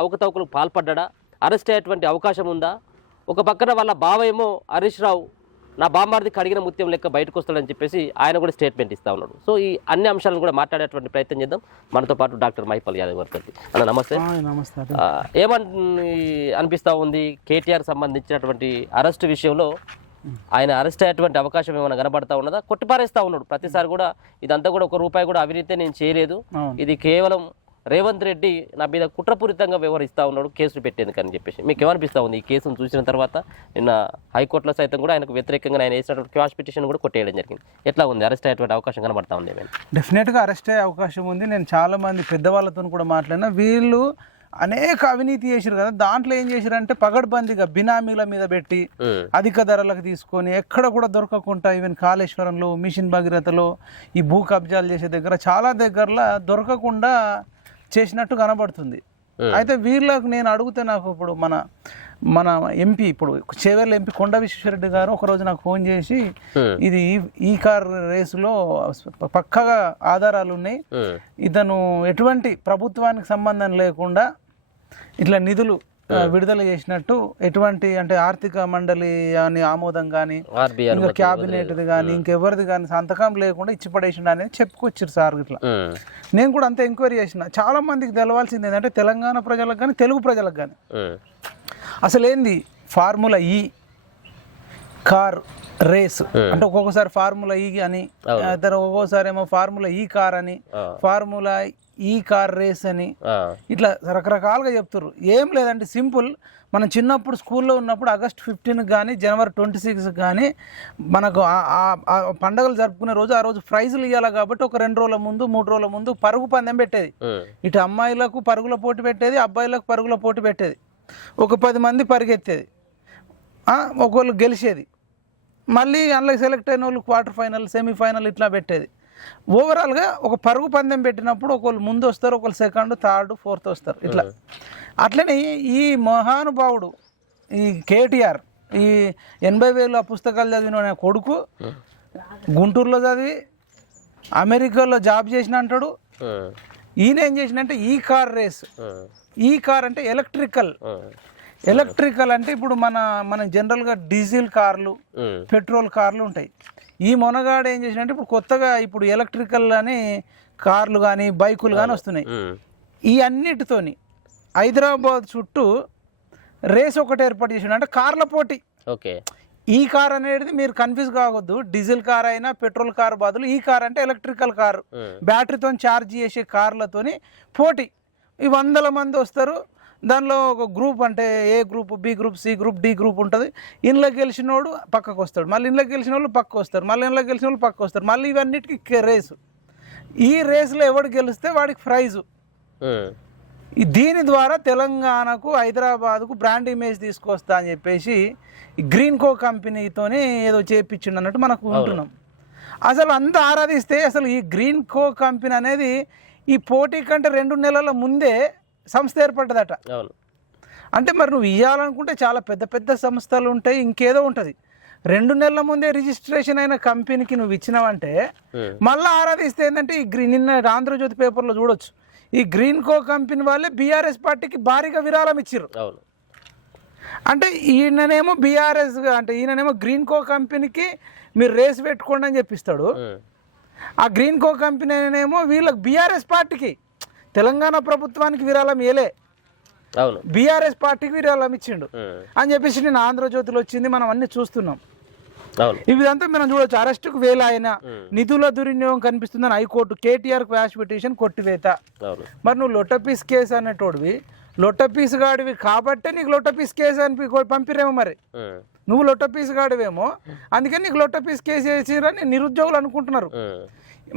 అవకతవకలకు పాల్పడ్డా, arrest అయ్యేటువంటి అవకాశం ఉందా? ఒక పక్కన వాళ్ళ బావ ఏమో హరీష్ రావు నా బామ్మారిది కడిగిన ముత్యం లెక్క బయటకు వస్తాడని చెప్పేసి ఆయన కూడా స్టేట్మెంట్ ఇస్తా ఉన్నాడు. సో ఈ అన్ని అంశాలను కూడా మాట్లాడేటువంటి ప్రయత్నం చేద్దాం. మనతో పాటు డాక్టర్ మైపాల్ యాదవ్ గారు. అన్న నమస్తే. అనిపిస్తూ ఉంది కేటీఆర్ సంబంధించినటువంటి అరెస్ట్ విషయంలో ఆయన అరెస్ట్ అయ్యేటువంటి అవకాశం ఏమైనా కనబడతా ఉన్నదా? కొట్టిపారేస్తా ఉన్నాడు ప్రతిసారి కూడా, ఇదంతా కూడా ఒక రూపాయి కూడా అవినీతి నేను చేయలేదు, ఇది కేవలం రేవంత్ రెడ్డి నా మీద కుట్రపూరితంగా వ్యవహరిస్తూ ఉన్నాడు కేసులు పెట్టేందుకు అని చెప్పేసి. మీకు ఏమనిపిస్తూ ఉంది ఈ కేసును చూసిన తర్వాత? నిన్న హైకోర్టులో సైతం కూడా ఆయనకు వ్యతిరేకంగా ఆయన వేసినటువంటి క్వాష్ పిటిషన్ కూడా కొట్టేయడం జరిగింది. ఎట్లా ఉంది? అరెస్ట్ అయ్యేటువంటి అవకాశం కనబడతా ఉంది? డెఫినెట్గా అరెస్ట్ అయ్యే అవకాశం ఉంది. నేను చాలామంది పెద్దవాళ్ళతో కూడా మాట్లాడినా, వీళ్ళు అనేక అవినీతి చేశారు కదా, దాంట్లో ఏం చేశారంటే పగడ్బందీగా బినామీల మీద పెట్టి అధిక ధరలకు తీసుకొని ఎక్కడ కూడా దొరకకుండా, ఈవెన్ కాళేశ్వరంలో, మిషన్ భగీరథలో, ఈ భూ కబ్జాలు చేసే దగ్గర చాలా దగ్గరలో దొరకకుండా చేసినట్టు కనబడుతుంది. అయితే వీళ్ళకు నేను అడిగితే, నాకు ఇప్పుడు మన ఎంపీ, ఇప్పుడు చేవెళ్ళ ఎంపీ కొండ విశ్వేశ్వరరెడ్డి గారు ఒకరోజు నాకు ఫోన్ చేసి, ఇది ఈ కార్ రేసులో పక్కగా ఆధారాలు ఉన్నాయి, ఇతను ఎటువంటి ప్రభుత్వానికి సంబంధం లేకుండా ఇట్లా నిధులు విడుదల చేసినట్టు, ఎటువంటి అంటే ఆర్థిక మండలి అని ఆమోదం కానీ, ఇంకా క్యాబినెట్ది కానీ, ఇంకెవరిది కానీ సంతకం లేకుండా ఇచ్చి పడేసిండు అనేది చెప్పుకొచ్చారు సార్. ఇట్లా నేను కూడా అంత ఎంక్వైరీ చేసిన. చాలా మందికి తెలవాల్సింది ఏంటంటే, తెలంగాణ ప్రజలకు కానీ తెలుగు ప్రజలకు కానీ అసలు ఏంది ఫార్ములా ఈ కార్ రేస్ అంటే, ఒక్కొక్కసారి ఫార్ములా ఈ అని, ఒక్కొక్కసారి ఏమో ఫార్ములా ఈ కార్ అని, ఫార్ములా ఈ కార్ రేస్ అని, ఇట్లా రకరకాలుగా చెప్తారు. ఏం లేదంటే సింపుల్, మనం చిన్నప్పుడు స్కూల్లో ఉన్నప్పుడు August 15 కానీ January 26 కానీ మనకు పండుగలు జరుపుకునే రోజు, ఆ రోజు ప్రైజులు ఇవ్వాలి కాబట్టి ఒక 2 రోజుల ముందు 3 రోజుల ముందు పరుగు పందెం పెట్టేది. ఇటు అమ్మాయిలకు పరుగుల పోటీ పెట్టేది, అబ్బాయిలకు పరుగుల పోటీ పెట్టేది. ఒక 10 మంది పరిగెత్తేది, ఒకళ్ళు గెలిచేది. మళ్ళీ అందులో సెలెక్ట్ అయిన వాళ్ళు క్వార్టర్ ఫైనల్, సెమీఫైనల్ ఇట్లా పెట్టేది. ఓవరాల్గా ఒక పరుగు పందెం పెట్టినప్పుడు ఒకళ్ళు ముందు వస్తారు, ఒకళ్ళు సెకండ్, థర్డ్, ఫోర్త్ వస్తారు. ఇట్లా అట్లనే ఈ మహానుభావుడు ఈ కేటీఆర్ ఈ 80,000 పుస్తకాలు చదివిన కొడుకు గుంటూరులో చదివి అమెరికాలో జాబ్ చేసిన అంటాడు. ఈయన ఏం చేసినంటే ఈ కార్ రేస్, ఈ కార్ అంటే ఎలక్ట్రికల్ అంటే ఇప్పుడు మన జనరల్గా డీజిల్ కార్లు, పెట్రోల్ కార్లు ఉంటాయి. ఈ మొనగాడు ఏం చేసినంటే ఇప్పుడు కొత్తగా ఇప్పుడు ఎలక్ట్రికల్ అని కార్లు కానీ బైకులు కానీ వస్తున్నాయి. ఈ అన్నిటితోని హైదరాబాద్ చుట్టూ రేస్ ఒకటి ఏర్పాటు చేసిండు, అంటే కార్ల పోటీ. ఓకే, ఈ కార్ అనేది మీరు కన్ఫ్యూజ్ కావద్దు, డీజిల్ కార్ అయినా పెట్రోల్ కార్ బదులు ఈ కార్ అంటే ఎలక్ట్రికల్ కారు, బ్యాటరీతో ఛార్జ్ చేసే కార్లతోని పోటీ. ఈ 100 మంది వస్తారు. దానిలో ఒక గ్రూప్ అంటే A group, B group, C group, D group ఉంటుంది. ఇంట్లో గెలిచినోడు పక్కకు వస్తాడు, మళ్ళీ ఇంట్లో గెలిచిన వాళ్ళు పక్కకు వస్తారు, మళ్ళీ ఇంట్లో గెలిచిన వాళ్ళు పక్కకు వస్తారు. మళ్ళీ ఇవన్నిటికీ రేసు. ఈ రేసులో ఎవడు గెలిస్తే వాడికి ప్రైజు. దీని ద్వారా తెలంగాణకు, హైదరాబాద్కు బ్రాండ్ ఇమేజ్ తీసుకొస్తా అని చెప్పేసి గ్రీన్ కో కంపెనీతోనే ఏదో చేయించిండు అన్నట్టు మనకు ఉంటున్నాం. అసలు అంత ఆరాధిస్తే అసలు ఈ గ్రీన్ కో కంపెనీ అనేది ఈ పోటీ కంటే 2 నెలల ముందే సంస్థ ఏర్పడ్డదట. అంటే మరి నువ్వు ఇవ్వాలనుకుంటే చాలా పెద్ద పెద్ద సంస్థలు ఉంటాయి, ఇంకేదో ఉంటుంది. 2 నెలల ముందే రిజిస్ట్రేషన్ అయిన కంపెనీకి నువ్వు ఇచ్చినావంటే మళ్ళీ ఆరాధిస్తే ఏంటంటే, ఈ నిన్న ఆంధ్రజ్యోతి పేపర్లో చూడొచ్చు, ఈ గ్రీన్ కో కంపెనీ వాళ్ళే బీఆర్ఎస్ పార్టీకి భారీగా విరాళం ఇచ్చారు. అంటే ఈయననేమో బీఆర్ఎస్ అంటే ఈయననేమో గ్రీన్ కో కంపెనీకి మీరు రేస్ పెట్టుకోండి అని చెప్పిస్తాడు. ఆ గ్రీన్ కో కంపెనీ ఏమో వీళ్ళకి బీఆర్ఎస్ పార్టీకి, తెలంగాణ ప్రభుత్వానికి విరాళం ఏలే, బీఆర్ఎస్ పార్టీకి విరాళం ఇచ్చిండు అని చెప్పేసి నేను ఆంధ్రజ్యోతిలో వచ్చింది, మనం అన్ని చూస్తున్నాం. ఇదంతా మనం చూడొచ్చు. అరెస్టుకు వేలైన నిధుల దుర్వినియోగం కనిపిస్తుందని హైకోర్టు, కేటీఆర్ క్వాష్ పిటిషన్ కొట్టివేత. మరి నువ్వు లొట్టపీస్ కేసు అనేటోడివి, లొట్టపీస్ గాడివి కాబట్టే నీకు లొట్టపీస్ కేసు అని పంపిరేమో. మరి నువ్వు లొట్టపీస్ గాడివేమో, అందుకని నీకు లొట్టపీస్ కేసు వేసిరని నిరుద్యోగులు అనుకుంటున్నారు.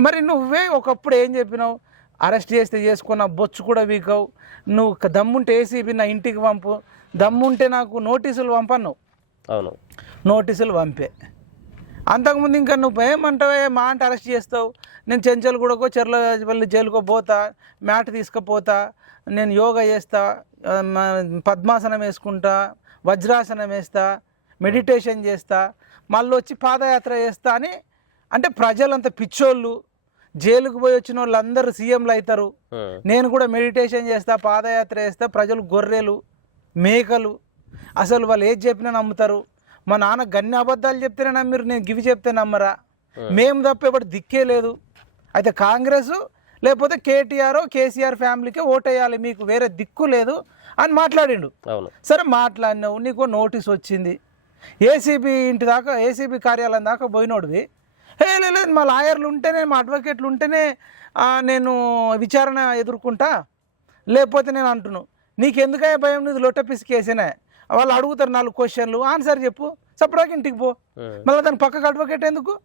మరి నువ్వే ఒకప్పుడు ఏం చెప్పినావు, అరెస్ట్ చేస్తే చేసుకున్న బొచ్చు కూడా వీకవు, నువ్వు దమ్ముంటే ఏసీబీ నా ఇంటికి పంపు, దమ్ముంటే నాకు నోటీసులు పంపన్నావు. అవును, నోటీసులు పంపే. అంతకుముందు ఇంకా నువ్వు ఏమంటావే, మా అంటే అరెస్ట్ చేస్తావు, నేను చెంచల్గూడకో చెర్లపల్లి జైలుకో పోతా, మ్యాట్ తీసుకుపోతా, నేను యోగా చేస్తా, పద్మాసనం వేసుకుంటా, వజ్రాసనం వేస్తా, మెడిటేషన్ చేస్తా, మళ్ళీ వచ్చి పాదయాత్ర చేస్తా అని. అంటే ప్రజలంతా పిచ్చోళ్ళు, జైలుకు పోయి వచ్చిన వాళ్ళందరూ సీఎంలు అవుతారు, నేను కూడా మెడిటేషన్ చేస్తా, పాదయాత్ర చేస్తా, ప్రజలు గొర్రెలు మేకలు అసలు వాళ్ళు ఏది చెప్పినా నమ్ముతారు, మా నాన్న గన్ని అబద్ధాలు చెప్తేనే నమ్మిరు, నేను గివి చెప్తే నమ్మరా, మేము తప్ప ఎవరు దిక్కే లేదు, అయితే కాంగ్రెస్ లేకపోతే కేటీఆర్ కేసీఆర్ ఫ్యామిలీకే ఓటేయాలి, మీకు వేరే దిక్కు లేదు అని మాట్లాడిండు. సరే మాట్లాడినావు, నీకు నోటీస్ వచ్చింది, ఏసీబీ ఇంటి దాకా ఏసీబీ కార్యాలయం దాకా పోయినోడివి, లేదు మా లాయర్లు ఉంటేనే మా అడ్వకేట్లు ఉంటేనే నేను విచారణ ఎదుర్కొంటా, లేకపోతే నేను అంటున్నాను నీకెందుకయ్యా భయం, నీది లొట్టపిసి కేసేనా, వాళ్ళు అడుగుతారు 4 క్వశ్చన్లు, ఆన్సర్ చెప్పు, సపరేట్గా ఇంటికి పో, మళ్ళీ దాని పక్కకు అడ్వకేట్ ఎందుకు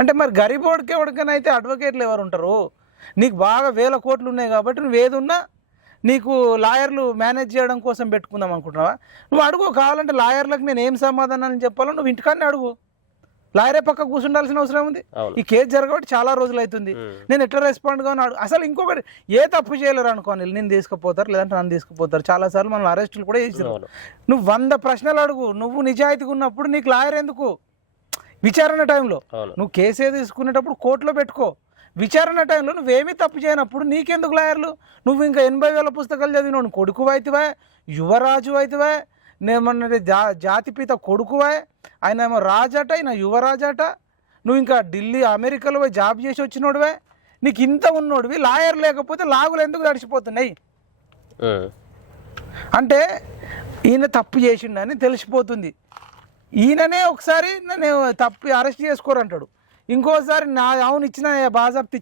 అంటే మరి గరీబోడికి ఎవరికైనా అడ్వకేట్లు ఎవరు ఉంటారు, నీకు బాగా వేల కోట్లు ఉన్నాయి కాబట్టి నువ్వు ఏదున్నా నీకు లాయర్లు మేనేజ్ చేయడం కోసం పెట్టుకుందాం అనుకుంటున్నావా, నువ్వు అడుగు, కావాలంటే లాయర్లకు నేను ఏం సమాధానం చెప్పాలో నువ్వు ఇంటికాన్నే అడుగు, లాయరే పక్క కూర్చుండాల్సిన అవసరం ఉంది, ఈ కేసు జరగబట్టి చాలా రోజులు అవుతుంది, నేను ఎట్లా రెస్పాండ్ గా అసలు ఇంకొకటి ఏ తప్పు చేయలేరు అనుకోని నేను తీసుకుపోతారు, లేదంటే నన్ను తీసుకుపోతారు, చాలాసార్లు మనం అరెస్టులు కూడా చేసినావు, నువ్వు 100 ప్రశ్నలు అడుగు, నువ్వు నిజాయితీగా ఉన్నప్పుడు నీకు లాయర్ ఎందుకు, విచారణ టైంలో నువ్వు కేసే తీసుకునేటప్పుడు కోర్టులో పెట్టుకో, విచారణ టైంలో నువ్వేమీ తప్పు చేయనప్పుడు నీకెందుకు లాయర్లు, నువ్వు ఇంకా 80,000 పుస్తకాలు చదివినావు, కొడుకు అవుతావా, యువరాజు అవుతావా, నేమన్నా జాతిపిత కొడుకువా, ఆయన ఏమో రాజట, ఆయన యువరాజట, నువ్వు ఇంకా ఢిల్లీ అమెరికాలో పోయి జాబ్ చేసి వచ్చినోడువే, నీకు ఇంత ఉన్నోడివి, లాయర్ లేకపోతే లాగులు ఎందుకు తడిచిపోతున్నాయి అంటే ఈయన తప్పు చేసిండని తెలిసిపోతుంది, ఈయననే ఒకసారి నేను తప్పు అరెస్ట్ చేసుకోరంటాడు, ఇంకోసారి నా అవును ఇచ్చిన బాజాప్తి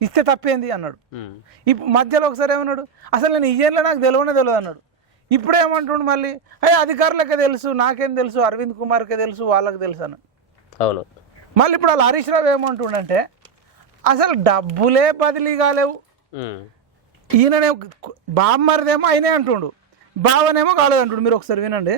ఇస్తే తప్పేంది అన్నాడు, ఇప్పుడు మధ్యలో ఒకసారి ఏమన్నాడు అసలు నేను ఇయ్యేలా నాకు తెలియదు అన్నాడు, ఇప్పుడేమంటుండు మళ్ళీ అధికారులకే తెలుసు, నాకేం తెలుసు, అరవింద్ కుమార్కే తెలుసు, వాళ్ళకి తెలుసు అన్న. అవును, మళ్ళీ ఇప్పుడు వాళ్ళు హరీష్ రావు ఏమంటుండంటే అసలు డబ్బులే బదిలీ కాలేవు, ఈయననే బామ్మరిదేమో అయినే అంటుండు, బావనేమో కాలేదు అంటుండు, మీరు ఒకసారి వినండి.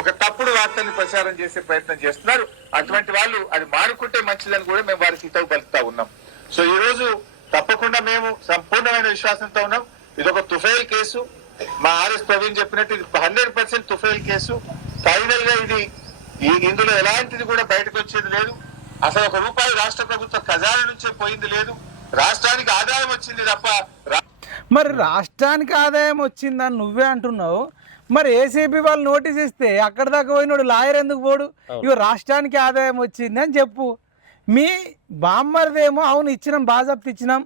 ఒక తప్పుడు వార్తల్ని ప్రచారం చేసే ప్రయత్నం చేస్తున్నారు, అటువంటి వాళ్ళు అది మానుకుంటే మంచిదని కూడా మేము వారికి హితవు పలుకుతా ఉన్నాం. సో ఈ రోజు తప్పకుండా మేము సంపూర్ణమైన విశ్వాసంతో ఉన్నాం, ఇది ఒక తుఫైల్ కేసు, మా ఆర్ఎస్ ప్రవీణ్ చెప్పినట్టు ఇది 100% తుఫైల్ కేసు, ఫైనల్ గా ఇది ఇందులో ఎలాంటిది కూడా బయటకు వచ్చేది లేదు, అసలు ₹1 రాష్ట్ర ప్రభుత్వ ఖజానా నుంచే పోయింది లేదు, రాష్ట్రానికి ఆదాయం వచ్చింది తప్ప. మరి రాష్ట్రానికి ఆదాయం వచ్చిందని నువ్వే అంటున్నావు, మరి ఏసీబీ వాళ్ళు నోటీస్ ఇస్తే అక్కడ దాకా పోయినోడు లాయర్ ఎందుకు పోడు, ఇవి రాష్ట్రానికి ఆదాయం వచ్చింది అని చెప్పు. మీ బామ్మరిదేమో అవును ఇచ్చినాం, బాజాప్తి ఇచ్చినాం,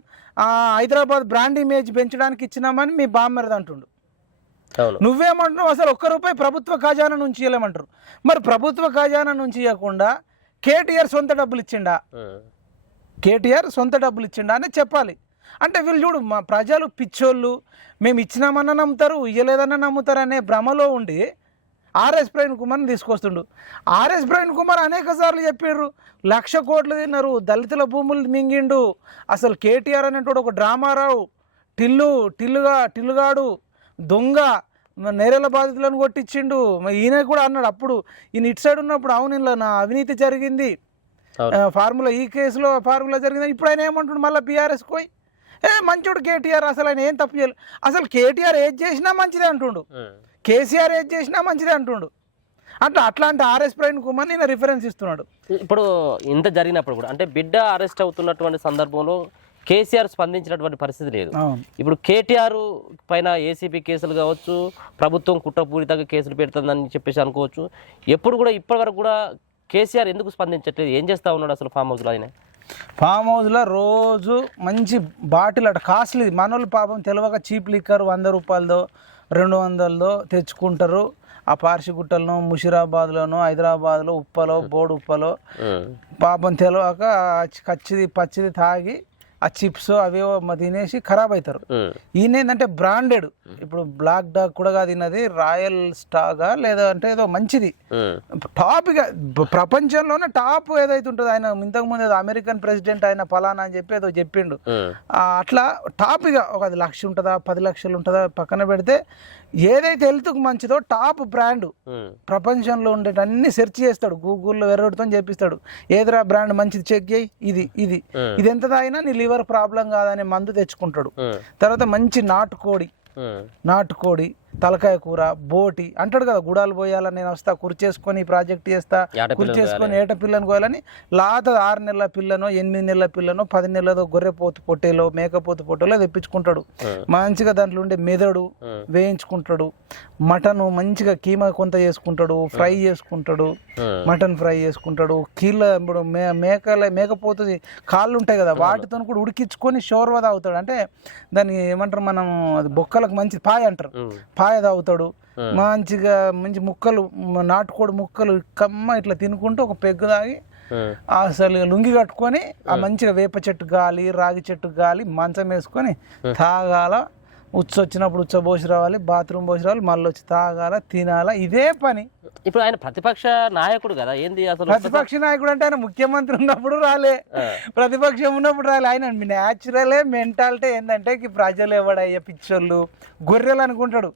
హైదరాబాద్ బ్రాండ్ ఇమేజ్ పెంచడానికి ఇచ్చినామని మీ బామ్మరిది అంటుండు, నువ్వేమంటున్నావు అసలు ₹1 ప్రభుత్వ ఖజానా నుంచి ఇవ్వలేమంటారు, మరి ప్రభుత్వ ఖజానా నుంచి ఇవ్వకుండా కేటీఆర్ సొంత డబ్బులు ఇచ్చిండా, కేటీఆర్ సొంత డబ్బులు ఇచ్చిండా అని చెప్పాలి. అంటే వీళ్ళు చూడు, మా ప్రజలు పిచ్చోళ్ళు, మేము ఇచ్చినామన్నా నమ్ముతారు, ఇయ్యలేదన్నా నమ్ముతారు అనే భ్రమలో ఉండి ఆర్ఎస్ ప్రవీణ్ కుమార్ని తీసుకొస్తుండు. ఆర్ఎస్ ప్రవీణ్ కుమార్ అనేక సార్లు చెప్పారు 1,00,000 కోట్లు తిన్నారు, దళితుల భూములు మింగిండు, అసలు కేటీఆర్ అనేటోడు ఒక డ్రామారావు, టిల్లుగాడు దొంగ, నేరేళ్ల బాధితులను కొట్టించిండు, ఈయన కూడా అన్నాడు అప్పుడు, ఈయన ఇటు సైడ్ ఉన్నప్పుడు అవును ఇలా నా అవినీతి జరిగింది, ఫార్ములా ఈ కేసులో ఫార్ములా జరిగింది, ఇప్పుడు ఆయన ఏమంటుండు మళ్ళీ బీఆర్ఎస్ పోయి మంచోడు కేటీఆర్, అసలు ఆయన ఏం తప్పు చేయలేదు, అసలు కేటీఆర్ ఏది చేసినా మంచిదే అంటుండు, కేసీఆర్ ఏది చేసినా మంచిదే అంటుండు, అట్లాంటి ఆర్ఎస్ ప్రవీణ్ కుమార్ నేను రిఫరెన్స్ ఇస్తున్నాడు. ఇప్పుడు ఇంత జరిగినప్పుడు కూడా అంటే బిడ్డ అరెస్ట్ అవుతున్నటువంటి సందర్భంలో కేసీఆర్ స్పందించినటువంటి పరిస్థితి లేదు. ఇప్పుడు కేటీఆర్ పైన ఏసీబీ కేసులు కావచ్చు, ప్రభుత్వం కుట్రపూరితంగా కేసులు పెడుతుందని చెప్పేసి అనుకోవచ్చు. ఎప్పుడు కూడా ఇప్పటి వరకు కూడా కేసీఆర్ ఎందుకు స్పందించట్లేదు, ఏం చేస్తా ఉన్నాడు అసలు ఫామ్ హౌస్లో? ఆయన ఫామ్ హౌస్లో రోజు మంచి బాటిల్ కాస్ట్లీ, మనోళ్ళు పాపం తెలియక చీప్ లిక్కర్ ₹100 200 తెచ్చుకుంటారు, ఆ పార్షిగుట్టలను ముషిరాబాద్లోనో హైదరాబాద్లో ఉప్పలో బోర్డు ఉప్పలో పాపం తెలియక పచ్చిది తాగి ఆ చిప్స్ అవేవో తినేసి ఖరాబ్ అవుతారు. ఈయన ఏంటంటే బ్రాండెడ్, ఇప్పుడు బ్లాక్ డాగ్ కూడా తిన్నది రాయల్ స్టాగా లేదా అంటే ఏదో మంచిది టాప్, ఇక ప్రపంచంలోనే టాప్ ఏదైతే ఉంటుందో, ఆయన ఇంతకుముందు ఏదో అమెరికన్ ప్రెసిడెంట్ ఆయన ఫలానా అని చెప్పి ఏదో చెప్పిండు, అట్లా టాప్, ఇక ఒక 1,00,000 ఉంటుందా 10 లక్షలు ఉంటుందా పక్కన పెడితే, ఏదైతే హెల్త్కు మంచిదో టాప్ బ్రాండ్ ప్రపంచంలో ఉండేటి అన్ని సెర్చ్ చేస్తాడు, గూగుల్లో వెర్రడుతో చేపిస్తాడు, ఏదైనా బ్రాండ్ మంచిది చెక్ చేయి, ఇది ఎంత తాగినా నీ లివర్ ప్రాబ్లం కాదనే మందు తెచ్చుకుంటాడు. తర్వాత మంచి నాటుకోడి తలకాయ కూర, బోటి అంటాడు కదా, గుడాలు పోయాలా, నేను వస్తా కుర్చేసుకొని ప్రాజెక్ట్ చేస్తా, కుర్చేసుకొని ఏట పిల్లను కోయాలని. లాత 6 నెలల పిల్లనో 8 నెలల పిల్లనో 10 నెలలదో గొర్రెపోతు పొట్టేలో మేకపోతు పొట్టేలో తెప్పించుకుంటాడు. మంచిగా దాంట్లో ఉండే మెదడు వేయించుకుంటాడు, మటన్ మంచిగా కీమా కొంత చేసుకుంటాడు, ఫ్రై చేసుకుంటాడు, మటన్ ఫ్రై చేసుకుంటాడు. కీళ్ళ ఇప్పుడు మేకపోతుంది కాళ్ళు ఉంటాయి కదా, వాటితో కూడా ఉడికించుకొని షోర్వా తాగుతాడు. అంటే దాన్ని ఏమంటారు మనం, అది బొక్కలకు మంచి పాయ అంటారు, పాయ తాగుతాడు. మంచి ముక్కలు, నాటుకోడి ముక్కలు కమ్మ ఇట్లా తినుకుంటూ ఒక పెగ్గు తాగి అసలు లుంగి కట్టుకొని ఆ మంచిగా వేప చెట్టు గాలి, రాగి చెట్టు గాలి మంచం వేసుకొని తాగాల. వచ్చినప్పుడు పోసి రావాలి, బాత్రూమ్ పోసి రావాలి, మళ్ళీ వచ్చి తాగాల, తినాల, ఇదే పని. ఇప్పుడు ఆయన ప్రతిపక్ష నాయకుడు కదా, ఏంది అసలు ప్రతిపక్ష నాయకుడు అంటే ఆయన ముఖ్యమంత్రి ఉన్నప్పుడు రాలే, ప్రతిపక్షం ఉన్నప్పుడు రాలే. ఆయన న్యాచురలే మెంటాలిటీ ఏంటంటే ప్రజలు ఎవడయ్యా పిచ్చోళ్ళు గొర్రెలు అనుకుంటాడు.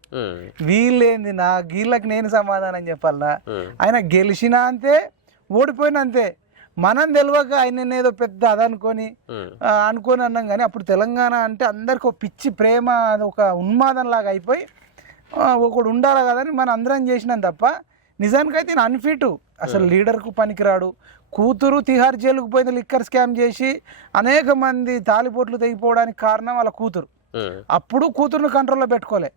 వీళ్ళేంది నా వీళ్ళకి నేను సమాధానం చెప్పాలా? ఆయన గెలిచినా అంతే, ఓడిపోయినా అంతే. మనం తెలియక ఆయన ఏదో పెద్ద అదనుకొని అన్నాం. కానీ అప్పుడు తెలంగాణ అంటే అందరికి ఒక పిచ్చి ప్రేమ, ఒక ఉన్మాదం లాగా అయిపోయి ఒకడు ఉండాలి కదని మనం అందరం చేసినాం తప్ప నిజానికైతే నేను అన్ఫిట్, అసలు లీడర్కు పనికిరాడు. కూతురు తిహార్ జైలుకు పోయింది లిక్కర్ స్కామ్ చేసి, అనేక మంది తాలిపోట్లు తెగిపోవడానికి కారణం వాళ్ళ కూతురు. అప్పుడు కూతురుని కంట్రోల్లో పెట్టుకోలే.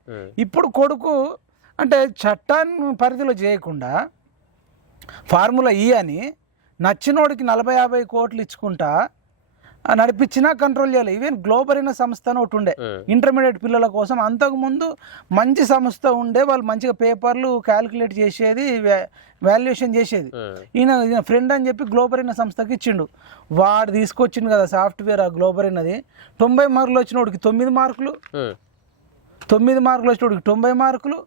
ఇప్పుడు కొడుకు అంటే చట్టాన్ని పరిధిలో చేయకుండా ఫార్ములా ఈ అని నచ్చినోడికి 40-50 కోట్లు ఇచ్చుకుంటా నడిపించినా కంట్రోల్ చేయాలి. ఈవెన్ గ్లోబరీన సంస్థ అని ఒకటి ఉండే ఇంటర్మీడియట్ పిల్లల కోసం, అంతకుముందు మంచి సంస్థ ఉండే, వాళ్ళు మంచిగా పేపర్లు క్యాలిక్యులేట్ చేసేది, వాల్యుయేషన్ చేసేది. ఈయన ఫ్రెండ్ అని చెప్పి గ్లోబరీన సంస్థకి ఇచ్చిండు. వాడు తీసుకొచ్చిండు కదా సాఫ్ట్వేర్, ఆ గ్లోబరీనది. 90 మార్కులు వచ్చినోడికి 9 మార్కులు, 9 మార్కులు వచ్చినోడికి 90 మార్కులు,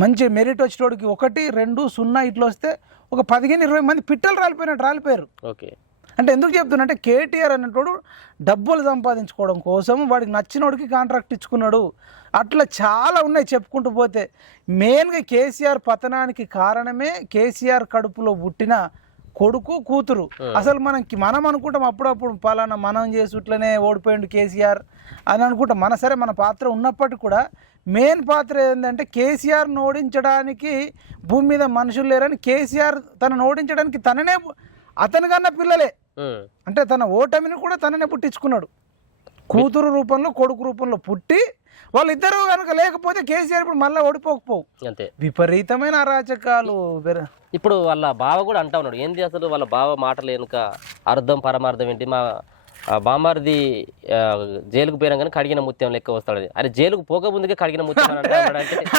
మంచి మెరిట్ వచ్చేటోడికి 1, 2, 0 ఇట్లా వస్తే ఒక 15-20 మంది పిట్టలు రాలిపోయారు. అంటే ఎందుకు చెప్తున్నా అంటే కేటీఆర్ అనేటోడు డబ్బులు సంపాదించుకోవడం కోసం వాడికి నచ్చినోడికి కాంట్రాక్ట్ ఇచ్చుకున్నాడు. అట్లా చాలా ఉన్నాయి చెప్పుకుంటూ పోతే. మెయిన్గా కేసీఆర్ పతనానికి కారణమే కేసీఆర్ కడుపులో పుట్టిన కొడుకు, కూతురు. అసలు మనం అనుకుంటాం అప్పుడప్పుడు పలానా మనం చేసి ఇట్లనే ఓడిపోయిండు కేసీఆర్ అని అనుకుంటాం. మన పాత్ర ఉన్నప్పటికీ కూడా మెయిన్ పాత్ర ఏంటంటే కేసీఆర్ని ఓడించడానికి భూమి మీద మనుషులు లేరని, కేసీఆర్ తనను ఓడించడానికి అతనికన్నా పిల్లలే, అంటే తన ఓటమిని కూడా తననే పుట్టించుకున్నాడు. కూతురు రూపంలో కొడుకు రూపంలో పుట్టి వాళ్ళిద్దరూ కనుక లేకపోతే కేసీఆర్ ఇప్పుడు మళ్ళీ ఓడిపోకపోవు. అంతే విపరీతమైన అరాచకాలు. ఇప్పుడు వాళ్ళ బావ కూడా అంటా ఉన్నాడు, ఏంది అసలు వాళ్ళ బావ మాటలు వెనుక అర్థం పరమార్థం ఏంటి? మా బామ్మారిది జైలుకు పోయినా కానీ కడిగిన ముత్యం లెక్క వస్తాడు. అరే జైలుకు పోక ముందుకే కడిగిన ముత్యం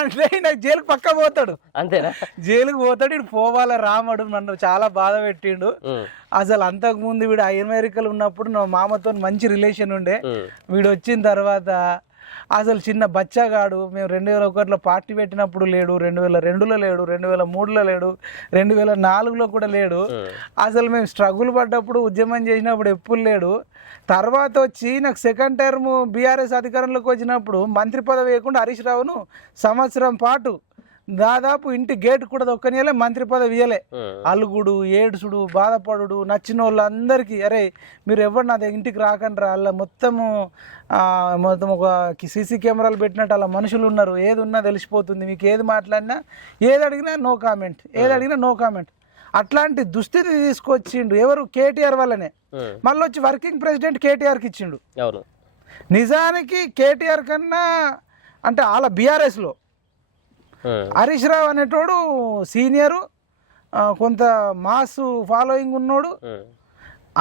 అంటే జైలుకు పక్క పోతాడు, అంతేనా? జైలుకు పోతాడు. ఇటు పోవాల రామడు నన్ను చాలా బాధ పెట్టిండు. అసలు అంతకు ముందు వీడు అమెరికాలో ఉన్నప్పుడు నా మామతో మంచి రిలేషన్ ఉండే. వీడు వచ్చిన తర్వాత అసలు చిన్న బచ్చాగాడు. మేము 2001లో పార్టీ పెట్టినప్పుడు లేడు, 2002లో లేడు, 2003లో లేడు, 2004లో కూడా లేడు. అసలు మేము స్ట్రగుల్ పడ్డప్పుడు, ఉద్యమం చేసినప్పుడు ఎప్పుడు లేడు. తర్వాత వచ్చి నాకు సెకండ్ టర్మ్ బీఆర్ఎస్ అధికారంలోకి వచ్చినప్పుడు మంత్రి పదవి వేయకుండా హరీష్ రావును సంవత్సరం పాటు దాదాపు ఇంటి గేట్ కూడా దొక్కనియలే, మంత్రి పదవి ఇయ్యలే. అలుగుడు, ఏడుసుడు, బాధపడు, నచ్చిన వాళ్ళందరికీ అరే మీరు ఎవరు నా ఇంటికి రాకండి రా, అలా మొత్తం ఒక సీసీ కెమెరాలు పెట్టినట్టు అలా మనుషులు ఉన్నారు, ఏది ఉన్నా తెలిసిపోతుంది, మీకు ఏది మాట్లాడినా ఏది అడిగినా నో కామెంట్, ఏది అడిగినా నో కామెంట్. అట్లాంటి దుస్థితి తీసుకొచ్చిండు ఎవరు? కేటీఆర్ వల్లనే. మళ్ళీ వచ్చి వర్కింగ్ ప్రెసిడెంట్ కేటీఆర్కి ఇచ్చిండు. నిజానికి కేటీఆర్ కన్నా అంటే వాళ్ళ బీఆర్ఎస్లో హరీష్ రావు అనేటోడు సీనియరు, కొంత మాస్ ఫాలోయింగ్ ఉన్నోడు.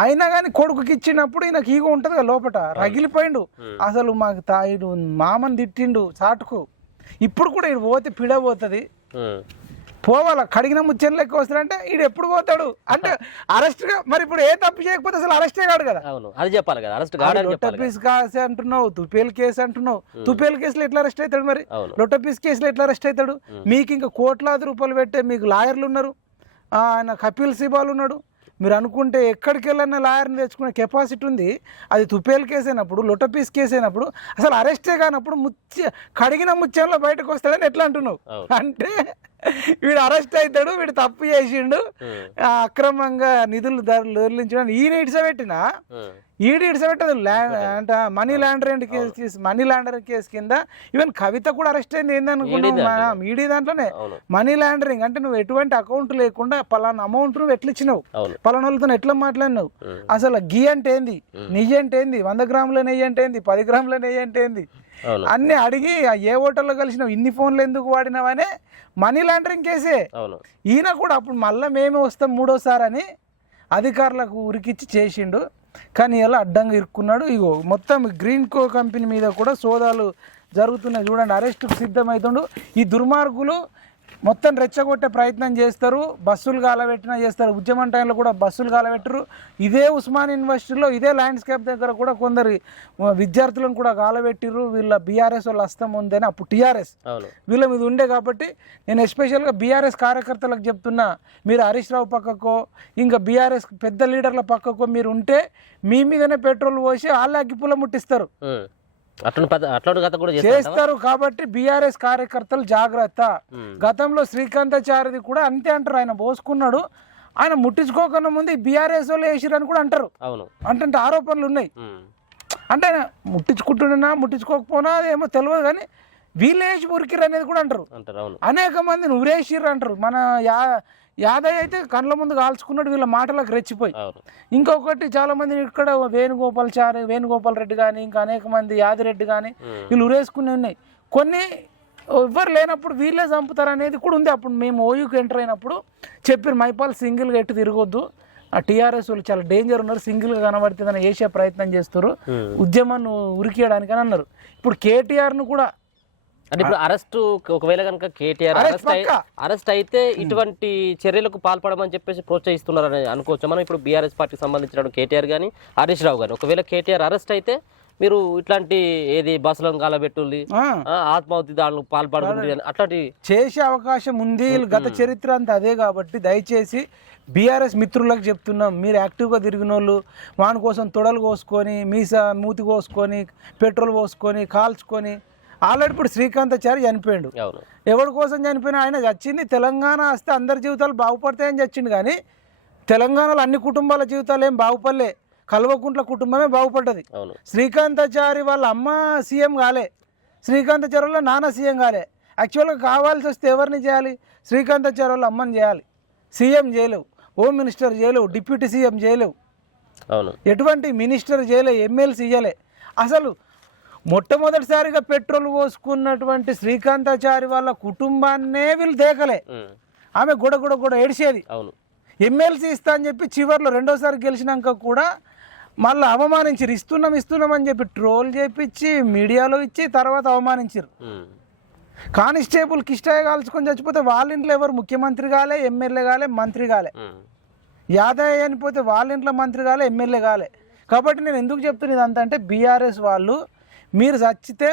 అయినా కానీ కొడుకుకి ఇచ్చినప్పుడు ఈయనకి ఈగో ఉంటుంది కదా లోపట, రగిలిపోయిండు. అసలు మాకు తాయిడు మామని తిట్టిండు చాటుకు. ఇప్పుడు కూడా ఇడు పోతే పిడ పోతుంది, పోవాలా కడిగిన ముచ్చని లెక్క వస్తాడంటే ఈడు ఎప్పుడు పోతాడు అంటే అరెస్ట్గా. మరి ఇప్పుడు ఏ తప్పు చేయకపోతే అసలు అరెస్టే కాడు కదా, అది చెప్పాలి కదా. లొట్టపీస్ కేసు అంటున్నావు, తుపేల్ కేసు అంటున్నావు, తుపేల్ కేసులో ఎట్లా అరెస్ట్ అవుతాడు? మరి లొట్టపీస్ కేసులో ఎట్లా అరెస్ట్ అవుతాడు? మీకు ఇంకా కోట్లాది రూపాయలు పెట్టే మీకు లాయర్లు ఉన్నారు, ఆయన కపిల్ సిబాల్ ఉన్నాడు. మీరు అనుకుంటే ఎక్కడికి వెళ్ళినా లాయర్ని తెచ్చుకునే కెపాసిటీ ఉంది. అది తుపేల్ కేసు అయినప్పుడు, లొట్టపీస్ కేసు అయినప్పుడు అసలు అరెస్టే కానప్పుడు కడిగిన ముత్యంలో బయటకు వస్తాడని ఎట్లా అంటున్నావు? అంటే వీడు అరెస్ట్ అవుతాడు, వీడు తప్పు చేసిండు, అక్రమంగా నిధులు దొరికించడం ఈయన ఇడిసబెట్టిన ఈడు ఇడిసబెట్టదు అంట money laundering case, money laundering case కింద. ఈవెన్ కవిత కూడా అరెస్ట్ అయింది ఏందనుకున్నావు, ఈడీ దాంట్లోనే మనీ లాండరింగ్. అంటే నువ్వు ఎటువంటి అకౌంట్ లేకుండా పలానా అమౌంట్ నువ్వు ఎట్లా ఇచ్చినావు, పలానా వాళ్ళతో ఎట్లా మాట్లాడినావు, అసలు గీ అంటే ఏంది, నెయ్యి అంటే ఏంది, 100 గ్రాముల నెయ్యి అంటే ఏంది, 10 గ్రాముల నెయ్యి అంటే ఏంది అన్ని అడిగి ఏ హోటల్లో కలిసినావు, ఇన్ని ఫోన్లు ఎందుకు వాడినావనే మనీ లాండరింగ్ కేసే. ఈయన కూడా అప్పుడు మళ్ళీ మేమే వస్తాం 3వ అని అధికారులకు ఉరికిచ్చి చేసిండు. కానీ ఇలా అడ్డంగా ఇరుక్కున్నాడు. ఇగో మొత్తం గ్రీన్ కో కంపెనీ మీద కూడా సోదాలు జరుగుతున్నాయి చూడండి. అరెస్టుకు సిద్ధమవుతుండు. ఈ దుర్మార్గులు మొత్తం రెచ్చగొట్టే ప్రయత్నం చేస్తారు, బస్సులు గాలబెట్టినా చేస్తారు. ఉద్యమం టైంలో కూడా బస్సులు గాలబెట్టరు. ఇదే ఉస్మాన్ యూనివర్సిటీలో ఇదే ల్యాండ్స్కేప్ దగ్గర కూడా కొందరు విద్యార్థులను కూడా గాలబెట్టిర్రు. వీళ్ళ బీఆర్ఎస్ వాళ్ళు హస్తం ఉందని అప్పుడు టీఆర్ఎస్ వీళ్ళ మీద ఉండే. కాబట్టి నేను ఎస్పెషల్గా బీఆర్ఎస్ కార్యకర్తలకు చెప్తున్నా, మీరు హరీష్ రావు పక్కకో ఇంకా బీఆర్ఎస్ పెద్ద లీడర్ల పక్కకో మీరు ఉంటే మీ మీదనే పెట్రోల్ పోసి వాళ్ళ అగ్గిపుల్ల ముట్టిస్తారు, చేస్తారు. కాబట్టి బీఆర్ఎస్ కార్యకర్తలు జాగ్రత్త. గతంలో శ్రీకాంతాచారిది కూడా అంతే అంటారు, ఆయన పోసుకున్నాడు, ఆయన ముట్టించుకోకుండా ముందు బీఆర్ఎస్ వాళ్ళు వేసిరని కూడా అంటారు. అంటే ఆరోపణలు ఉన్నాయి. అంటే ఆయన ముట్టించుకుంటున్నా ముట్టించుకోకపోయినా ఏమో తెలియదు, కానీ వీళ్ళు వేసి ఉరికిరు అనేది కూడా అంటారు. అనేక మందిని ఉరేసిర్రు అంటారు. మన యాదయ్య అయితే కళ్ళ ముందు కాల్చుకున్నాడు, వీళ్ళ మాటలకు రెచ్చిపోయి. ఇంకొకటి చాలా మంది ఇక్కడ వేణుగోపాల్ రెడ్డి కానీ ఇంకా అనేక మంది యాదిరెడ్డి కానీ వీళ్ళు ఉరేసుకుని ఉన్నాయి. కొన్ని ఎవ్వరు లేనప్పుడు వీళ్ళే చంపుతారు అనేది కూడా ఉంది. అప్పుడు మేము ఓయూకి ఎంటర్ అయినప్పుడు చెప్పారు, మైపాల్ సింగిల్గా ఎట్టు తిరగొద్దు, ఆ టీఆర్ఎస్ వాళ్ళు చాలా డేంజర్ ఉన్నారు, సింగిల్గా కనబడుతుందని వేసే ప్రయత్నం చేస్తారు, ఉద్యమాన్ని ఉరికేయడానికి అని అన్నారు. ఇప్పుడు కేటీఆర్ను కూడా అంటే ఇప్పుడు అరెస్ట్ ఒకవేళ కనుక కేటీఆర్ అరెస్ట్ అయితే ఇటువంటి చర్యలకు పాల్పడమని చెప్పేసి ప్రోత్సహిస్తున్నారని అనుకోవచ్చు మనం. ఇప్పుడు బీఆర్ఎస్ పార్టీకి సంబంధించిన కేటీఆర్ కానీ హరీష్ రావు గారు ఒకవేళ కేటీఆర్ అరెస్ట్ అయితే మీరు ఇట్లాంటి ఏది బస్సులను కాలబెట్టుంది, ఆత్మాహుతి దాడులకు పాల్పడుతుంది అట్లాంటి చేసే అవకాశం ఉంది. గత చరిత్ర అంతా అదే. కాబట్టి దయచేసి బీఆర్ఎస్ మిత్రులకు చెప్తున్నాం, మీరు యాక్టివ్గా తిరిగిన వాళ్ళు వాని కోసం తొడలు కోసుకొని మూతి కోసుకొని పెట్రోల్ పోసుకొని కాల్చుకొని ఆల్రెడీ ఇప్పుడు శ్రీకాంతాచారి చనిపోయాడు. ఎవరి కోసం చనిపోయినా ఆయన చచ్చింది తెలంగాణ వస్తే అందరి జీవితాలు బాగుపడతాయని చచ్చిండు. కానీ తెలంగాణలో అన్ని కుటుంబాల జీవితాలు ఏం బాగుపడలే, కల్వకుంట్ల కుటుంబమే బాగుపడ్డది. శ్రీకాంతాచారి వాళ్ళ అమ్మ సీఎం కాలే, శ్రీకాంతాచారి వాళ్ళ నాన్న సీఎం కాలే. యాక్చువల్గా కావాల్సి వస్తే ఎవరిని చేయాలి, శ్రీకాంతాచారి వాళ్ళ అమ్మని చేయాలి. సీఎం చేయలేవు, హోమ్ మినిస్టర్ చేయలేవు, డిప్యూటీ సీఎం చేయలేవు, ఎటువంటి మినిస్టర్ చేయలే, ఎమ్మెల్సీ చేయలే. అసలు మొట్టమొదటిసారిగా పెట్రోల్ పోసుకున్నటువంటి శ్రీకాంతాచారి వాళ్ళ కుటుంబాన్నే వీళ్ళు దేకలే. ఆమె కూడా ఏడిసేది. ఎమ్మెల్సీ ఇస్తా అని చెప్పి చివరిలో 2వసారి గెలిచినాక కూడా మళ్ళీ అవమానించారు. ఇస్తున్నాం అని చెప్పి ట్రోల్ చేపించి మీడియాలో ఇచ్చి తర్వాత అవమానించారు. కానిస్టేబుల్ కిష్టయ్య కాల్చుకొని చచ్చిపోతే వాళ్ళ ఇంట్లో ఎవరు ముఖ్యమంత్రి కాలే, ఎమ్మెల్యే కాలే, మంత్రి కాలే. యాదయ్య చనిపోతే వాళ్ళ ఇంట్లో మంత్రి కాలే, ఎమ్మెల్యే కాలే. కాబట్టి నేను ఎందుకు చెప్తున్నా ఇదంతా అంటే బీఆర్ఎస్ వాళ్ళు మీరు చచ్చితే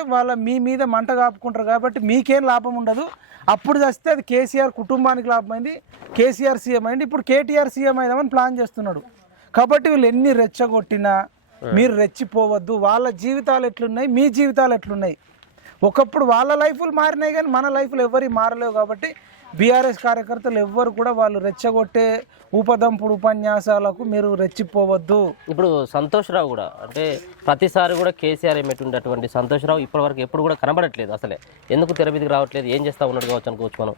మీ మీద మంట కాపుకుంటారు కాబట్టి మీకేం లాభం ఉండదు. అప్పుడు చస్తే అది కేసీఆర్ కుటుంబానికి లాభమైంది, కేసీఆర్ సీఎం అయింది, ఇప్పుడు కేటీఆర్ సీఎం అయిదామని ప్లాన్ చేస్తున్నాడు. కాబట్టి వీళ్ళు ఎన్ని రెచ్చగొట్టినా మీరు రెచ్చిపోవద్దు. వాళ్ళ జీవితాలు ఎట్లున్నాయి, మీ జీవితాలు ఎట్లున్నాయి. ఒకప్పుడు వాళ్ళ లైఫ్లు మారినాయి కానీ మన లైఫ్లు ఎవరి మారలేవు. కాబట్టి బీఆర్ఎస్ కార్యకర్తలు ఎవ్వరు కూడా వాళ్ళు రెచ్చగొట్టే ఉపదంపుడు ఉపన్యాసాలకు మీరు రెచ్చిపోవద్దు. ఇప్పుడు సంతోష్ రావు కూడా అంటే ప్రతిసారి కూడా కేసీఆర్ ఏమిటటువంటి సంతోష్ రావు ఇప్పటివరకు ఎప్పుడు కూడా కనబడట్లేదు. అసలే ఎందుకు తెర మీదకి రావట్లేదు, ఏం చేస్తా ఉన్నాడు కావచ్చు అనుకోవచ్చు మనం.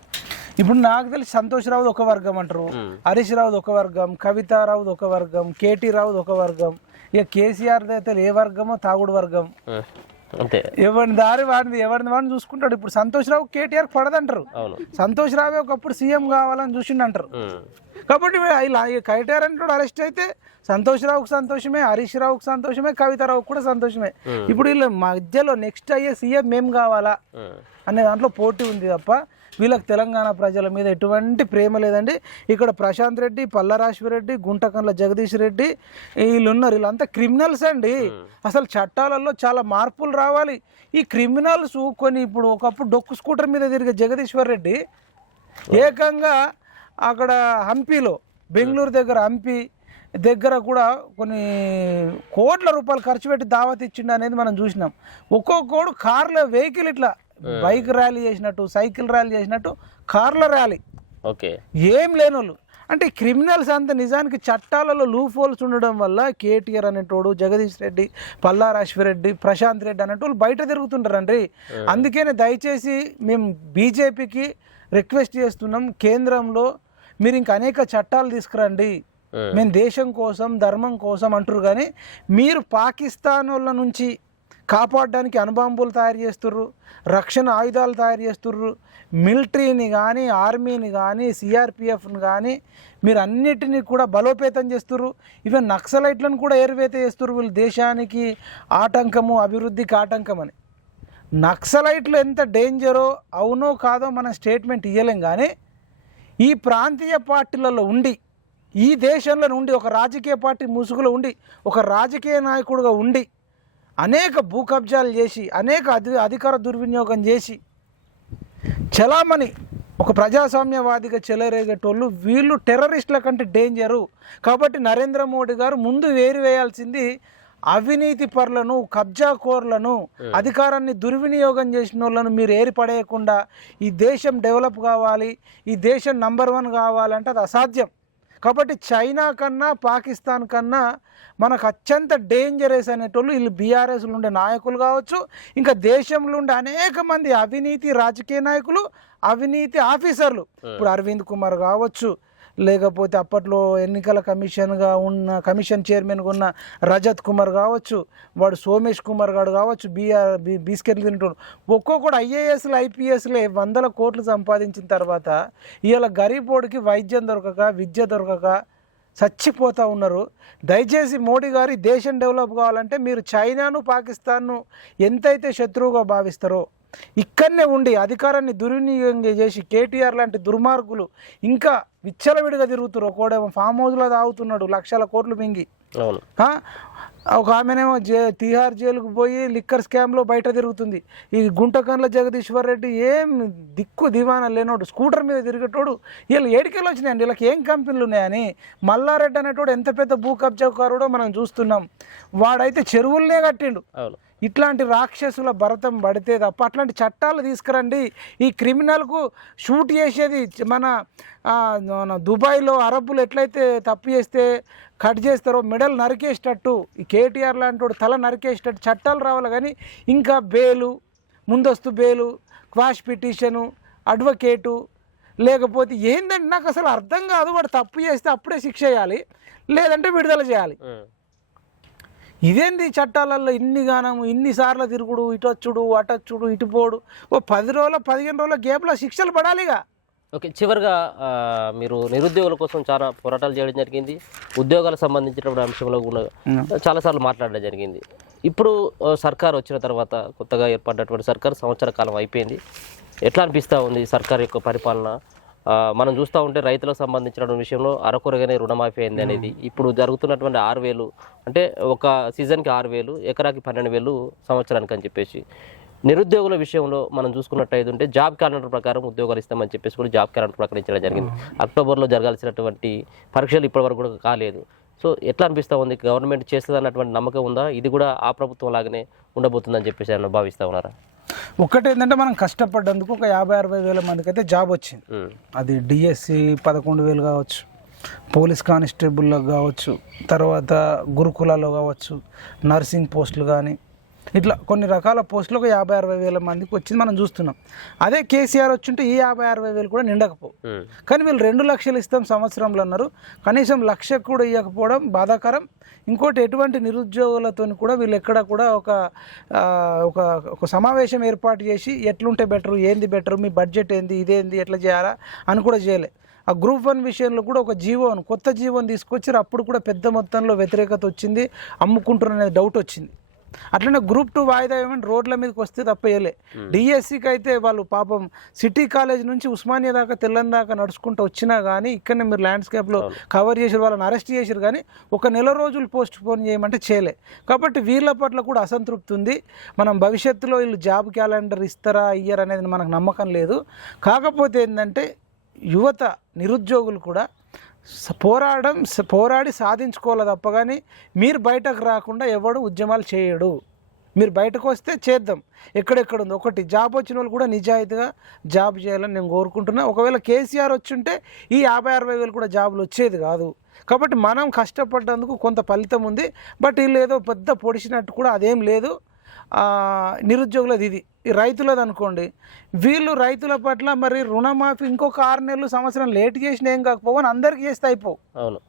ఇప్పుడు నాకు తెలిసి సంతోష్ రావుది ఒక వర్గం అంటారు, హరీష్ రావుది ఒక వర్గం, కవితారావుది ఒక వర్గం, కేటీ రావుది ఒక వర్గం. ఇక కేసీఆర్ అయితే ఏ వర్గమో తాగుడు వర్గం. అంతే, ఎవరిని దారి వాడిని చూసుకుంటాడు. ఇప్పుడు సంతోష్ రావు కేటీఆర్ పడదంటారు. సంతోష్ రావే ఒకప్పుడు సీఎం కావాలని చూసిండు అంటారు. కాబట్టి కేటీఆర్ అంటాడు అరెస్ట్ అయితే సంతోష్ రావుకు సంతోషమే, హరీష్ రావుకు సంతోషమే, కవితారావుకు కూడా సంతోషమే. ఇప్పుడు వీళ్ళ మధ్యలో నెక్స్ట్ అయ్యే సీఎం మేం కావాలా అనే దాంట్లో పోటీ ఉంది తప్ప వీళ్ళకి తెలంగాణ ప్రజల మీద ఎటువంటి ప్రేమ లేదండి. ఇక్కడ ప్రశాంత్ రెడ్డి, పల్లరాశ్వరెడ్డి, గుంటకండ్ల జగదీష్ రెడ్డి వీళ్ళు ఉన్నారు. వీళ్ళంతా క్రిమినల్స్ అండి. అసలు చట్టాలలో చాలా మార్పులు రావాలి. ఈ క్రిమినల్స్ కొన్ని ఇప్పుడు ఒకప్పుడు డొక్కు స్కూటర్ మీద తిరిగే జగదీశ్వర్ రెడ్డి ఏకంగా అక్కడ హంపీలో బెంగళూరు దగ్గర హంపీ దగ్గర కూడా కొన్ని కోట్ల రూపాయలు ఖర్చు పెట్టి దావత్ ఇచ్చిండు అనేది మనం చూసినాం. ఒక్కొక్కడు కార్లో వెహికల్ ఇట్లా బైక్ ర్యాలీ చేసినట్టు, సైకిల్ ర్యాలీ చేసినట్టు కార్ల ర్యాలీ. ఓకే, ఏం లేనోళ్ళు అంటే క్రిమినల్స్ అంతా. నిజానికి చట్టాలలో లూప్ హోల్స్ ఉండడం వల్ల కేటీఆర్ అనేటోడు, జగదీష్ రెడ్డి, పల్లారాశ్వరెడ్డి, ప్రశాంత్ రెడ్డి అనేటోళ్ళు బయట తిరుగుతుంటారండి. అందుకనే దయచేసి మేము బీజేపీకి రిక్వెస్ట్ చేస్తున్నాం, కేంద్రంలో మీరు ఇంకా అనేక చట్టాలు తీసుకురండి. మేము దేశం కోసం, ధర్మం కోసం అంటారు, కానీ మీరు పాకిస్తాన్ వాళ్ళ నుంచి కాపాడడానికి అణుబాంబులు తయారు చేస్తుర్రు, రక్షణ ఆయుధాలు తయారు చేస్తుర్రు, మిలిటరీని కానీ, ఆర్మీని కానీ, సిఆర్పిఎఫ్ని కానీ మీరు అన్నిటినీ కూడా బలోపేతం చేస్తుర్రు. ఈవెన్ నక్సలైట్లను కూడా ఏరువేత చేస్తుర్రు. వీళ్ళు దేశానికి ఆటంకము, అభివృద్ధికి ఆటంకం అని. నక్సలైట్లు ఎంత డేంజరో అవునో కాదో మనం స్టేట్మెంట్ ఇవ్వలేం, కానీ ఈ ప్రాంతీయ పార్టీలలో ఉండి, ఈ దేశంలో ఉండి, ఒక రాజకీయ పార్టీ ముసుగులో ఉండి, ఒక రాజకీయ నాయకుడిగా ఉండి అనేక భూ కబ్జాలు చేసి, అనేక అధికార దుర్వినియోగం చేసి చలామణి ఒక ప్రజాస్వామ్యవాదిగా చెలరేగేటోళ్ళు వీళ్ళు టెర్రరిస్టుల కంటే డేంజరు. కాబట్టి నరేంద్ర మోడీ గారు ముందు వేయాల్సింది అవినీతి పరులను, కబ్జాకోర్లను, అధికారాన్ని దుర్వినియోగం చేసిన వాళ్ళను మీరు ఏరిపడేయకుండా ఈ దేశం డెవలప్ కావాలి, ఈ దేశం నంబర్ 1 కావాలంటే అది అసాధ్యం. కాబట్టి చైనా కన్నా, పాకిస్తాన్ కన్నా మనకు అత్యంత డేంజరస్ అనేటోళ్ళు వీళ్ళు బీఆర్ఎస్లో ఉండే నాయకులు కావచ్చు, ఇంకా దేశంలో ఉండే అనేక మంది అవినీతి రాజకీయ నాయకులు, అవినీతి ఆఫీసర్లు. ఇప్పుడు అరవింద్ కుమార్ కావచ్చు, లేకపోతే అప్పట్లో ఎన్నికల కమిషన్ చైర్మన్గా ఉన్న రజత్ కుమార్ కావచ్చు, వాడు సోమేష్ కుమార్ గారు కావచ్చు, బిస్కెట్లు తింటాడు. ఒక్కొక్కడు ఐఏఎస్లు, ఐపీఎస్లే 100 కోట్లు సంపాదించిన తర్వాత ఇవాళ గరీబోడికి వైద్యం దొరకక, విద్య దొరకక చచ్చిపోతూ ఉన్నారు. దయచేసి మోడీ గారు దేశం డెవలప్ కావాలంటే మీరు చైనాను, పాకిస్తాన్ను ఎంతైతే శత్రువుగా భావిస్తారో ఇక్కడనే ఉండి అధికారాన్ని దుర్వినియోగం చేసి కేటీఆర్ లాంటి దుర్మార్గులు ఇంకా విచ్చలవిడిగా తిరుగుతారు. ఒకడేమో ఫామ్ హౌస్లో తాగుతున్నాడు, లక్షల కోట్లు మింగి. ఒక ఆమెనేమో తిహార్ జైలుకు పోయి లిక్కర్ స్కామ్లో బయట తిరుగుతుంది. ఈ గుంటకండ్ల జగదీశ్వర్ రెడ్డి ఏం దిక్కు దివానా లేనోడు, స్కూటర్ మీద తిరిగేటోడు. వీళ్ళు ఏడికెళ్ళి వచ్చినాయండి, వీళ్ళకి ఏం కంపెనీలు ఉన్నాయని. మల్లారెడ్డి అనేటోడు ఎంత పెద్ద భూ కబ్జాకారుడో మనం చూస్తున్నాం. వాడైతే చెరువులనే కట్టిండు. ఇట్లాంటి రాక్షసుల భరతం పడితే తప్ప అట్లాంటి చట్టాలు తీసుకురండి. ఈ క్రిమినల్కు షూట్ చేసేది మన దుబాయ్లో అరబ్బులు ఎట్లయితే తప్పు చేస్తే కట్ చేస్తారో మెడల్ నరికేసేటట్టు ఈ కేటీఆర్ లాంటి వాడు తల నరికేసేటట్టు చట్టాలు రావాలి. కానీ ఇంకా బెయిలు, ముందస్తు బెయిలు, క్వాష్ పిటిషను, అడ్వకేటు, లేకపోతే ఏందంటే నాకు అసలు అర్థం కాదు. వాడు తప్పు చేస్తే అప్పుడే శిక్ష చేయాలి, లేదంటే విడుదల చేయాలి. ఇదేంది చట్టాలలో ఇన్నిసార్లు తిరుగుడు, ఇటొచ్చుడు, అటొచ్చుడు, ఇటుపోడు. ఓ 10 రోజుల 15 రోజుల గ్యాప్లో శిక్షలు పడాలిగా. ఓకే, చివరిగా మీరు నిరుద్యోగుల కోసం చాలా పోరాటాలు చేయడం జరిగింది. ఉద్యోగాలకు సంబంధించినటువంటి అంశంలో కూడా చాలాసార్లు మాట్లాడడం జరిగింది. ఇప్పుడు సర్కార్ వచ్చిన తర్వాత, కొత్తగా ఏర్పడినటువంటి సర్కార్ సంవత్సర కాలం అయిపోయింది. ఎట్లా అనిపిస్తూ ఉంది సర్కార్ యొక్క పరిపాలన? మనం చూస్తూ ఉంటే రైతులకు సంబంధించిన విషయంలో అరకొరగానే రుణమాఫీ అయింది అనేది. ఇప్పుడు జరుగుతున్నటువంటి 6,000 అంటే ఒక సీజన్కి 6,000, ఎకరాకి 12,000 సంవత్సరానికి అని చెప్పేసి. నిరుద్యోగుల విషయంలో మనం చూసుకున్నట్టయితే ఉంటే జాబ్ క్యాలెండర్ ప్రకారం ఉద్యోగాలు ఇస్తామని చెప్పేసి కూడా జాబ్ క్యాలెండర్ ప్రకటించడం జరిగింది. అక్టోబర్లో జరగాల్సినటువంటి పరీక్షలు ఇప్పటివరకు కూడా కాలేదు. సో ఎట్లా అనిపిస్తూ ఉంది? గవర్నమెంట్ చేస్తుంది అన్నటువంటి నమ్మకం ఉందా? ఇది కూడా ఆ ప్రభుత్వం లాగానే ఉండబోతుందని చెప్పేసి ఆయన భావిస్తూ ఉన్నారా? ఒకటి ఏంటంటే మనం కష్టపడ్డందుకు ఒక 50-60 వేల మందికి అయితే జాబ్ వచ్చింది. అది డిఎస్సి 11,000 కావచ్చు, పోలీస్ కానిస్టేబుల్లో కావచ్చు, తర్వాత గురుకులాల్లో కావచ్చు, నర్సింగ్ పోస్టులు కానీ ఇట్లా కొన్ని రకాల పోస్టులు ఒక 50-60 వేల మందికి వచ్చింది మనం చూస్తున్నాం. అదే కేసీఆర్ వచ్చింటే ఈ 50-60 వేలు కూడా నిండకపో. కానీ వీళ్ళు 2 లక్షలు ఇస్తాం సంవత్సరంలో అన్నారు. కనీసం 1,00,000 కూడా ఇవ్వకపోవడం బాధాకరం. ఇంకోటి ఎటువంటి నిరుద్యోగులతో కూడా వీళ్ళు ఎక్కడ కూడా ఒక సమావేశం ఏర్పాటు చేసి ఎట్లుంటే బెటరు, ఏంది బెటరు, మీ బడ్జెట్ ఏంది, ఇదేంది, ఎట్లా చేయాలా అని కూడా చేయలే. ఆ గ్రూప్ 1 విషయంలో కూడా ఒక కొత్త జీవోని తీసుకొచ్చారు. అప్పుడు కూడా పెద్ద మొత్తంలో వ్యతిరేకత వచ్చింది, అమ్ముకుంటున్న డౌట్ వచ్చింది. అట్లనే గ్రూప్ 2 వాయిదా ఏమంటే రోడ్ల మీదకి వస్తే తప్ప వేయలే. డిఎస్సికి అయితే వాళ్ళు పాపం సిటీ కాలేజ్ నుంచి ఉస్మానియా దాకా, తెల్లని దాకా నడుచుకుంటూ వచ్చినా కానీ ఇక్కడనే మీరు ల్యాండ్స్కేప్లో కవర్ చేసి వాళ్ళని అరెస్ట్ చేశారు. కానీ ఒక నెల రోజులు పోస్ట్ పోన్ చేయమంటే చేయలే. కాబట్టి వీళ్ళ పట్ల కూడా అసంతృప్తి ఉంది. మనం భవిష్యత్తులో వీళ్ళు జాబ్ క్యాలెండర్ ఇస్తారా ఇయ్యరా అనేది మనకు నమ్మకం లేదు. కాకపోతే ఏంటంటే యువత, నిరుద్యోగులు కూడా పోరాడి సాధించుకోవాలి తప్ప కానీ మీరు బయటకు రాకుండా ఎవడు ఉద్యమాలు చేయడు. మీరు బయటకు వస్తే చేద్దాం. ఎక్కడెక్కడ ఉంది ఒకటి జాబ్ వచ్చిన వాళ్ళు కూడా నిజాయితీగా జాబ్ చేయాలని నేను కోరుకుంటున్నా. ఒకవేళ కేసీఆర్ వచ్చుంటే ఈ 50-60 వేలు కూడా జాబులు వచ్చేది కాదు. కాబట్టి మనం కష్టపడ్డందుకు కొంత ఫలితం ఉంది. బట్ వీళ్ళు ఏదో పెద్ద పొడిచినట్టు కూడా అదేం లేదు. నిరుద్యోగులది ఇది. ఈ రైతులది అనుకోండి, వీళ్ళు రైతుల పట్ల మరి రుణమాఫీ ఇంకొక 6 నెలలు సంవత్సరం లేట్ చేసినా ఏం కాకపోవని అందరికీ చేస్తే అయిపో. అవును,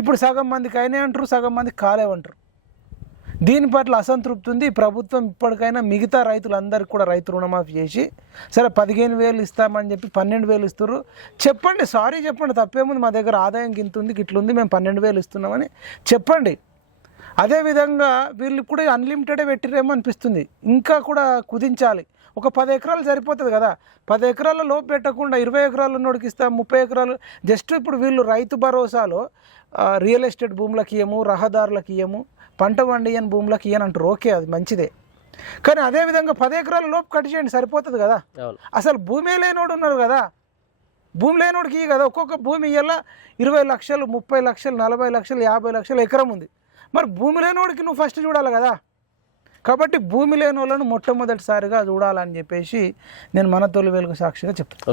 ఇప్పుడు సగం మందికి అయినా అంటారు, సగం మందికి కాలేవంటారు. దీని పట్ల అసంతృప్తి ఉంది. ప్రభుత్వం ఇప్పటికైనా మిగతా రైతులందరికీ కూడా రైతు రుణమాఫీ చేసి, సరే 15,000 ఇస్తామని చెప్పి 12,000 ఇస్తారు, చెప్పండి, సారీ చెప్పండి, తప్పేముంది, మా దగ్గర ఆదాయం గింత ఉంది, గిట్లుంది, మేము 12,000 ఇస్తున్నామని చెప్పండి. అదేవిధంగా వీళ్ళు కూడా అన్లిమిటెడే పెట్టిరేమో అనిపిస్తుంది. ఇంకా కూడా కుదించాలి. ఒక 10 ఎకరాలు సరిపోతుంది కదా. 10 ఎకరాల లోపు పెట్టకుండా 20 ఎకరాలు ఉన్నోడికి ఇస్తాం, 30 ఎకరాలు. జస్ట్ ఇప్పుడు వీళ్ళు రైతు భరోసాలో రియల్ ఎస్టేట్ భూములకు ఇయ్యము, రహదారులకు ఇయ్యము, పంట పండియని భూములకు ఇయ్యని అంటారు. ఓకే, అది మంచిదే. కానీ అదేవిధంగా 10 ఎకరాల లోపు కట్ చేయండి, సరిపోతుంది కదా. అసలు భూమి లేనోడు ఉన్నారు కదా, భూమి లేనోడికి కదా. ఒక్కొక్క భూమి ఇయ్యాల 20 లక్షలు, 30 లక్షలు, 40 లక్షలు, 50 లక్షలు ఎకరం ఉంది. మరి భూమి లేనోడికి నువ్వు ఫస్ట్ చూడాలి కదా. కాబట్టి భూమి లేని వాళ్ళను మొట్టమొదటిసారిగా చూడాలని చెప్పేసి నేను మన తొలి వెలుగు సాక్షిగా చెప్తాను.